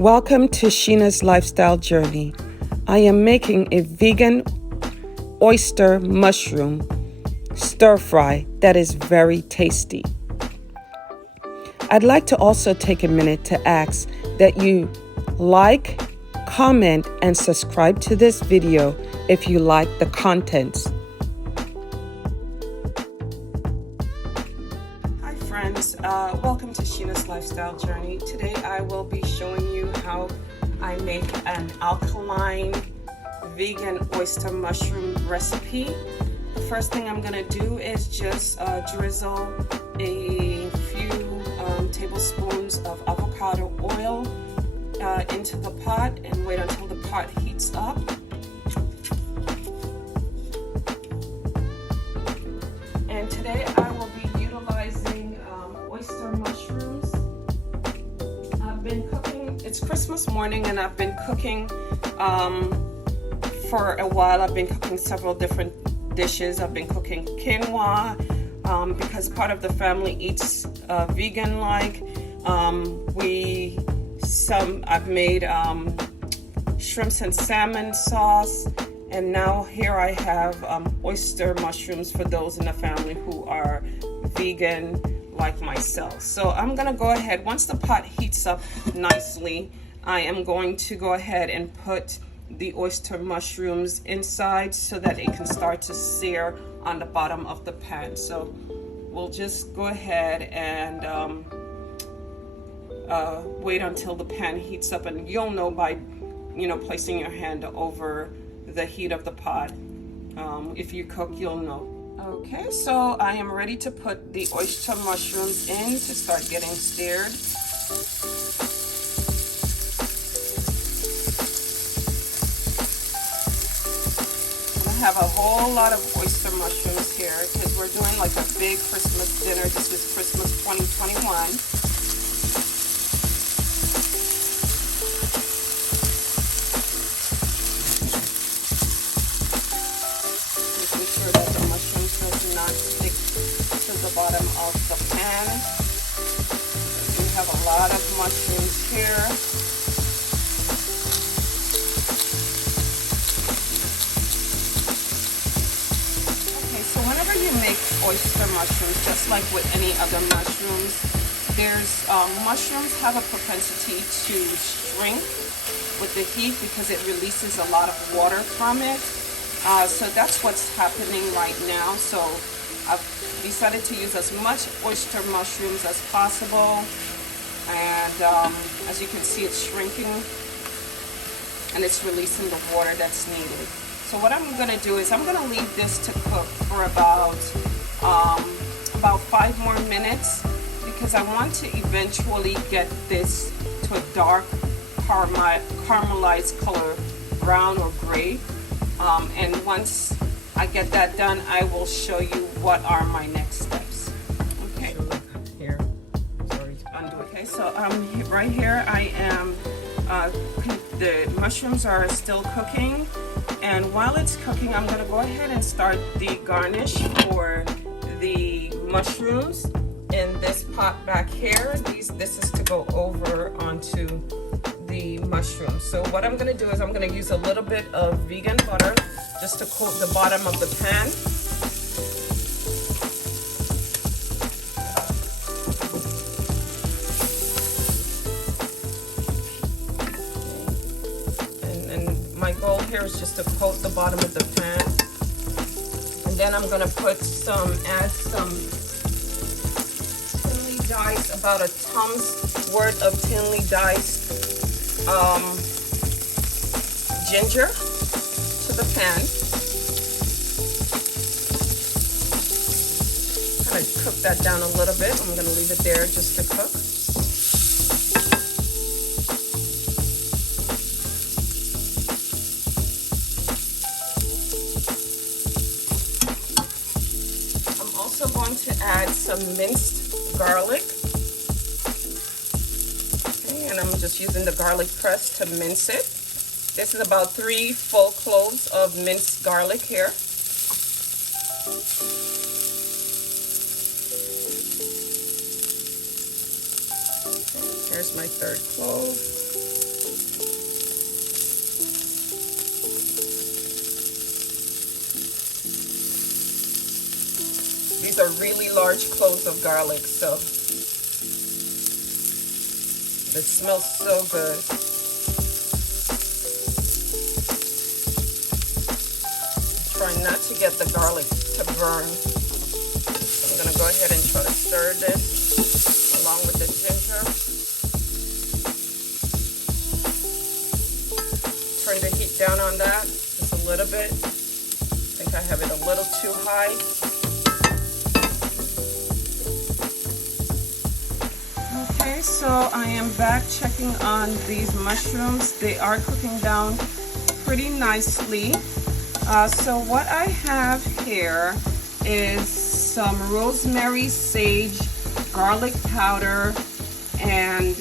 Welcome to Sheena's Lifestyle Journey. I am making a vegan oyster mushroom stir fry that is very tasty. I'd like to also take a minute to ask that you like, comment, and subscribe to this video if you like the contents. Hi friends, welcome to Sheena's Lifestyle Journey. Today I will be showing you how I make an alkaline vegan oyster mushroom recipe. The first thing I'm going to do is just drizzle a few tablespoons of avocado oil into the pot and wait until the pot heats up. And today I will be utilizing oyster mushrooms. I've been cooking, it's Christmas morning and I've been cooking for a while. I've been cooking several different dishes. I've been cooking quinoa because part of the family eats vegan-like. I've made shrimps and salmon sauce, and now here I have oyster mushrooms for those in the family who are vegan like myself. So I'm gonna go ahead, once the pot heats up nicely, I am going to go ahead and put the oyster mushrooms inside so that it can start to sear on the bottom of the pan. So we'll just go ahead and wait until the pan heats up, and you'll know by placing your hand over the heat of the pot. If you cook, you'll know. Okay, so I am ready to put the oyster mushrooms in to start getting seared. I have a whole lot of oyster mushrooms here because we're doing like a big Christmas dinner. This is Christmas 2021. Making sure that the mushrooms does not stick to the bottom of the pan. We have a lot of mushrooms here. Whenever you make oyster mushrooms, just like with any other mushrooms, mushrooms have a propensity to shrink with the heat because it releases a lot of water from it. So that's what's happening right now. So I've decided to use as much oyster mushrooms as possible. And as you can see, it's shrinking and it's releasing the water that's needed. So what I'm going to do is I'm going to leave this to cook for about 5 more minutes because I want to eventually get this to a dark caramelized color, brown or gray. And once I get that done, I will show you what are my next steps. Okay. Here. Sorry. Okay. So right here I am. The mushrooms are still cooking. And while it's cooking, I'm going to go ahead and start the garnish for the mushrooms in this pot back here. This is to go over onto the mushrooms. So what I'm going to do is I'm going to use a little bit of vegan butter just to coat the bottom of the pan. My goal here is just to coat the bottom of the pan, and then I'm going to add some thinly diced, about a thumb's worth of thinly diced ginger to the pan. I'm going to cook that down a little bit. I'm going to leave it there just to cook. Going to add some minced garlic. Okay, and I'm just using the garlic press to mince it. This is about 3 full cloves of minced garlic here. Okay, here's my third clove. are really large cloves of garlic, so it smells so good. Try not to get the garlic to burn. So I'm going to go ahead and try to stir this along with the ginger. Turn the heat down on that just a little bit. I think I have it a little too high. Okay, so I am back checking on these mushrooms. They are cooking down pretty nicely. So what I have here is some rosemary, sage, garlic powder, and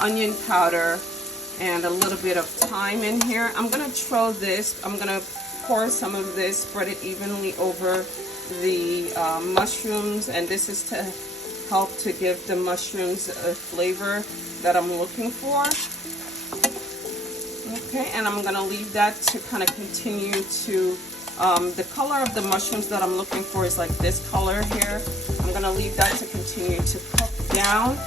onion powder, and a little bit of thyme in here. I'm gonna throw this, I'm gonna pour some of this, spread it evenly over the mushrooms, and this is to help to give the mushrooms a flavor that I'm looking for. Okay, and I'm gonna leave that to kind of continue to, the color of the mushrooms that I'm looking for is like this color here. I'm gonna leave that to continue to cook down.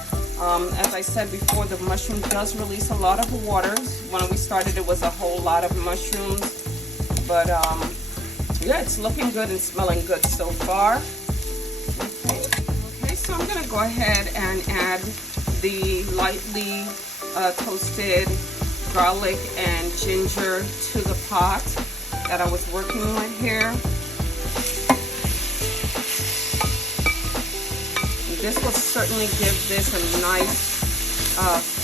As I said before, the mushroom does release a lot of water. When we started, it was a whole lot of mushrooms, but yeah, it's looking good and smelling good so far. Okay, so I'm gonna go ahead and add the lightly toasted garlic and ginger to the pot that I was working with here. This will certainly give this a nice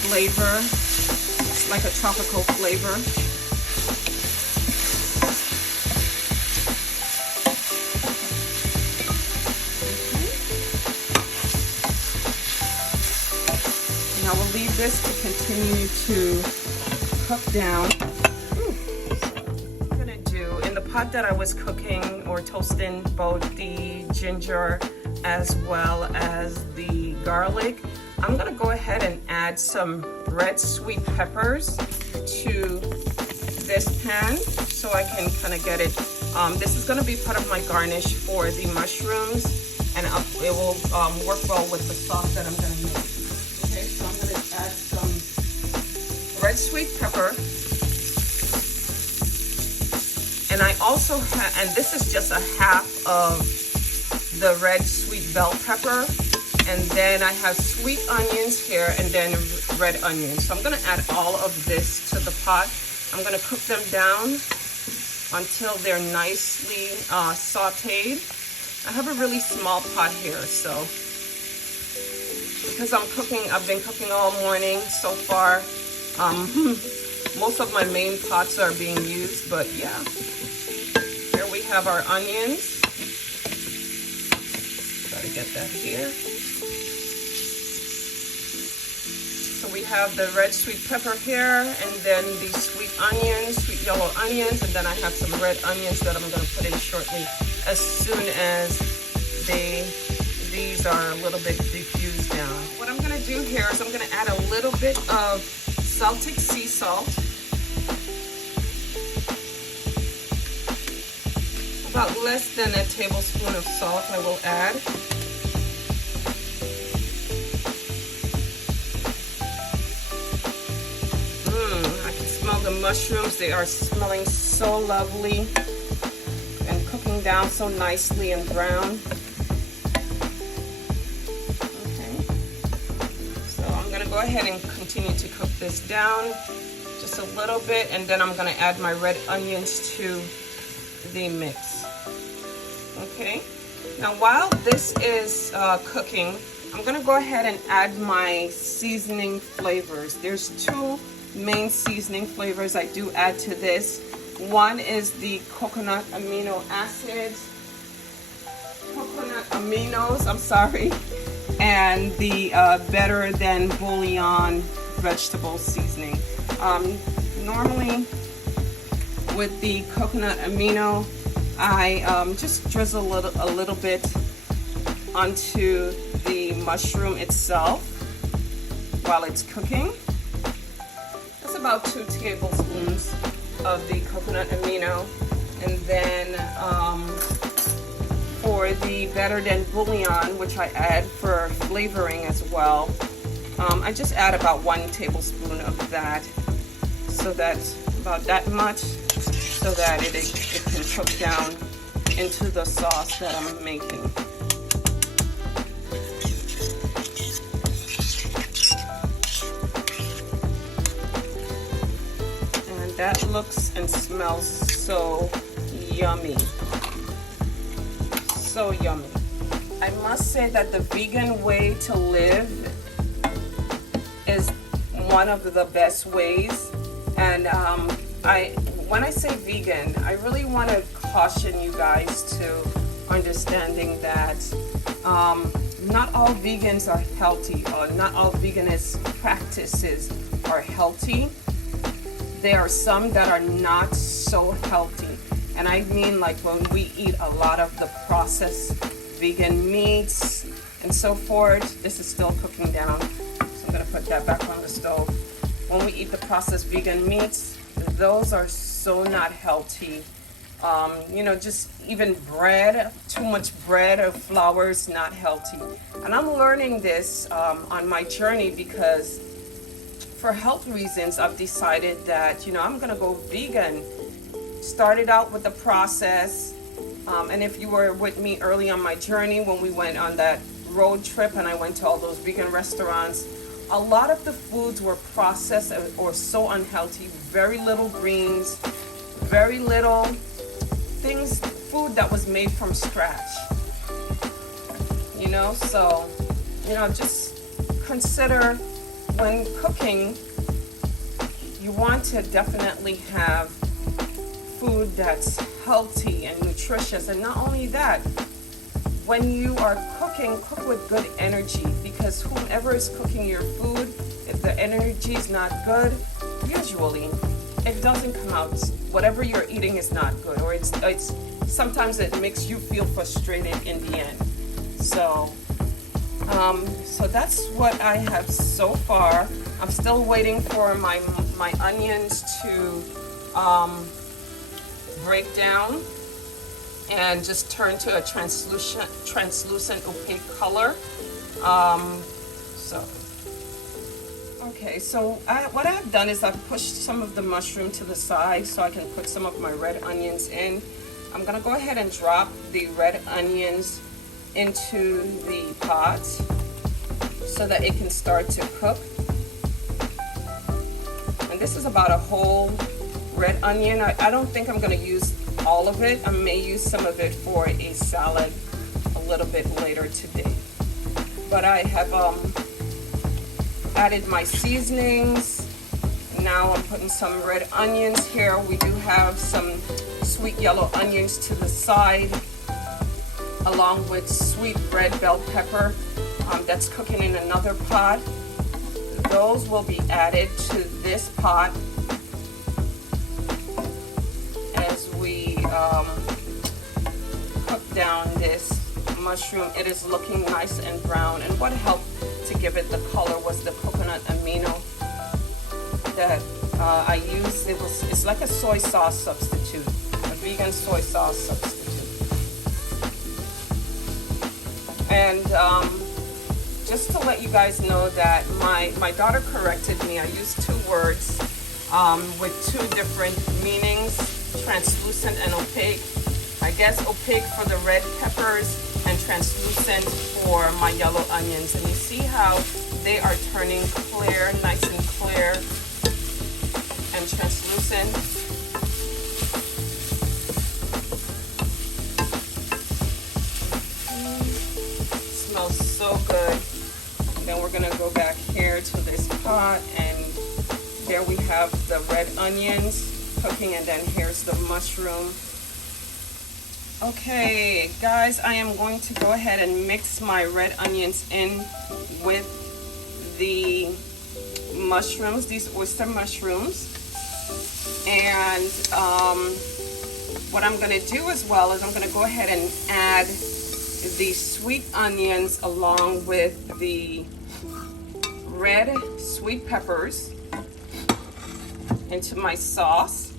flavor. It's like a tropical flavor. Now we'll leave this to continue to cook down. I'm gonna do, in the pot that I was cooking or toasting both the ginger as well as the garlic, I'm gonna go ahead and add some red sweet peppers to this pan so I can kind of get it. This is gonna be part of my garnish for the mushrooms, and it will work well with the sauce that I'm gonna make. Okay, so I'm gonna add some red sweet pepper. And I also have, and this is just a half of the red sweet bell pepper, and then I have sweet onions here and then red onions. So I'm gonna add all of this to the pot. I'm gonna cook them down until they're nicely sauteed. I have a really small pot here, so because I've been cooking all morning so far. Most of my main pots are being used, but yeah. Here we have our onions. Get that here. So we have the red sweet pepper here, and then the sweet onions, sweet yellow onions, and then I have some red onions that I'm going to put in shortly as soon as these are a little bit diffused down. What I'm going to do here is I'm going to add a little bit of Celtic sea salt. About less than a tablespoon of salt I will add. The mushrooms, they are smelling so lovely and cooking down so nicely and brown. Okay, so I'm gonna go ahead and continue to cook this down just a little bit, and then I'm gonna add my red onions to the mix. Okay, now while this is cooking, I'm gonna go ahead and add my seasoning flavors. There's two main seasoning flavors I do add to this. One is the coconut aminos, and the better than bouillon vegetable seasoning. Normally with the coconut amino, I just drizzle a little bit onto the mushroom itself while it's cooking. About 2 tablespoons of the coconut amino, and then for for the better than bouillon, which I add for flavoring as well, I just add about 1 tablespoon of that, so that's about that much, so that it can cook down into the sauce that I'm making. And that looks and smells so yummy. So yummy. I must say that the vegan way to live is one of the best ways. And when I say vegan, I really want to caution you guys to understanding that not all vegans are healthy, or not all veganist practices are healthy. There are some that are not so healthy. And I mean, like when we eat a lot of the processed vegan meats and so forth. This is still cooking down, so I'm gonna put that back on the stove. When we eat the processed vegan meats, those are so not healthy. You know, just even bread, too much bread or flour is not healthy. And I'm learning this on my journey, because for health reasons, I've decided that, you know, I'm gonna go vegan. Started out with the process, and if you were with me early on my journey when we went on that road trip and I went to all those vegan restaurants, a lot of the foods were processed or so unhealthy. Very little greens, very little things, food that was made from scratch. You know, so, you know, just consider when cooking, you want to definitely have food that's healthy and nutritious. And not only that, when you are cooking, cook with good energy, because whomever is cooking your food, if the energy is not good, usually it doesn't come out. Whatever you're eating is not good, or it's sometimes it makes you feel frustrated in the end. So so that's what I have so far. I'm still waiting for my onions to break down and just turn to a translucent opaque color. Okay, so what I've done is I've pushed some of the mushroom to the side so I can put some of my red onions in. I'm gonna go ahead and drop the red onions into the pot so that it can start to cook. And this is about a whole red onion. I don't think I'm going to use all of it. I may use some of it for a salad a little bit later today. But I have added my seasonings. Now I'm putting some red onions here. We do have some sweet yellow onions to the side, along with sweet red bell pepper that's cooking in another pot. Those will be added to this pot as we cook down this mushroom. It is looking nice and brown, and what helped to give it the color was the coconut amino that I used. It's like a soy sauce substitute, a vegan soy sauce substitute. And just to let you guys know that my daughter corrected me. I used 2 words with 2 different meanings, translucent and opaque. I guess opaque for the red peppers and translucent for my yellow onions. And you see how they are turning clear, nice and clear and translucent. Smells so good. And then we're gonna go back here to this pot, and there we have the red onions cooking, and then here's the mushroom. Okay, guys, I am going to go ahead and mix my red onions in with the mushrooms, these oyster mushrooms. And what I'm going to do as well is I'm going to go ahead and add the sweet onions along with the red sweet peppers into my sauce.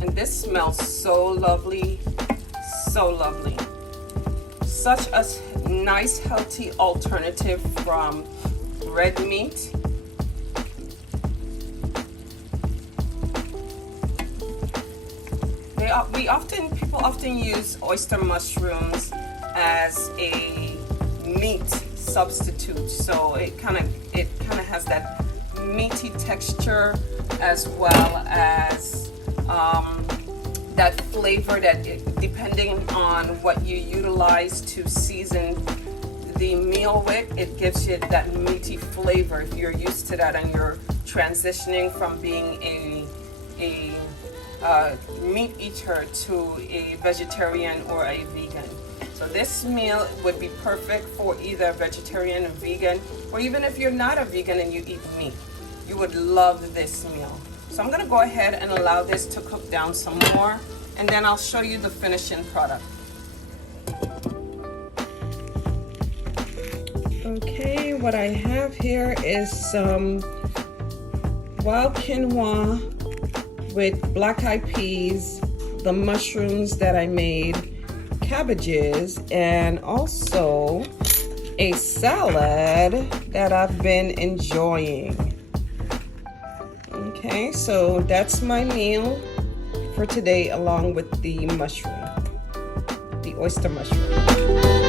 And this smells so lovely, so lovely. Such a nice, healthy alternative from red meat. People often use oyster mushrooms as a meat substitute, so it kind of has that meaty texture as well as that flavor that depending on what you utilize to season the meal with, it gives you that meaty flavor if you're used to that and you're transitioning from being a meat eater to a vegetarian or a vegan. So this meal would be perfect for either vegetarian or vegan, or even if you're not a vegan and you eat meat, you would love this meal. So I'm going to go ahead and allow this to cook down some more, and then I'll show you the finishing product. Okay, what I have here is some wild quinoa with black-eyed peas, the mushrooms that I made, cabbages, and also a salad that I've been enjoying. Okay, so that's my meal for today along with the mushroom, the oyster mushroom.